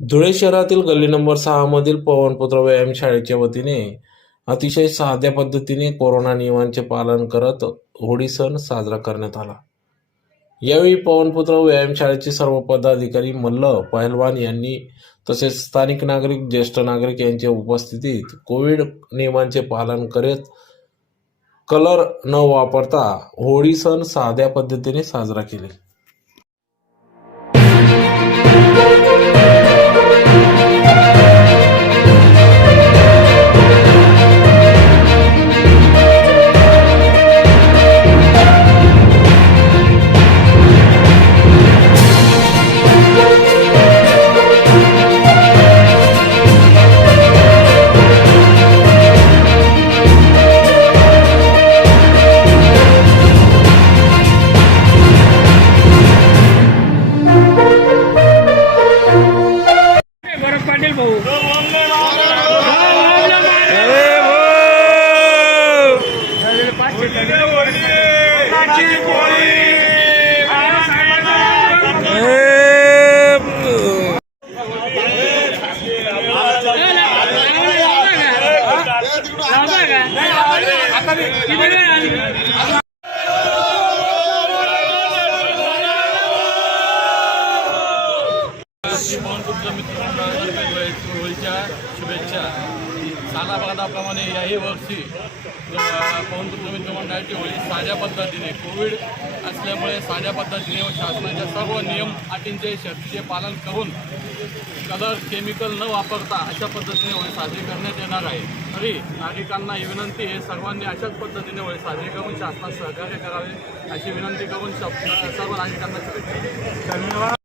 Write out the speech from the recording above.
धुळे शहरातील गल्ली नंबर 6 मधील पवनपुत्र व्यायामशाळेच्या वतीने अतिशय साध्या पद्धतीने कोरोना नियमांचे पालन करत होळी सण साजरा करण्यात आला। यावेळी पवनपुत्र व्यायामशाळेचे सर्व पदाधिकारी, मल्ल, पहिलवान यांनी तसेच स्थानिक नागरिक, ज्येष्ठ नागरिक यांच्या उपस्थितीत कोविड नियमांचे पालन करत कलर न वापरता होळी सण साध्या पद्धतीने साजरा केले। पाटील भाऊ पवनपुत्र मित्रमंडळाच्या होळीच्या शुभेच्छा। सालाबादाप्रमाणे याही वर्षी पवनपुत्र मित्रमंडळाची होळी साध्या पद्धतीने, कोविड असल्यामुळे साध्या पद्धतीने व शासनाच्या सर्व नियम अटींचे शर्तीचे पालन करून कलर, केमिकल न वापरता अशा पद्धतीने होळी साजरी करण्यात येणार आहे। तरी नागरिकांना ही विनंती आहे, सर्वांनी अशाच पद्धतीने होळी साजरी करून शासनास सहकार्य करावे अशी विनंती करून सर्व नागरिकांना शुभेच्छा। धन्यवाद।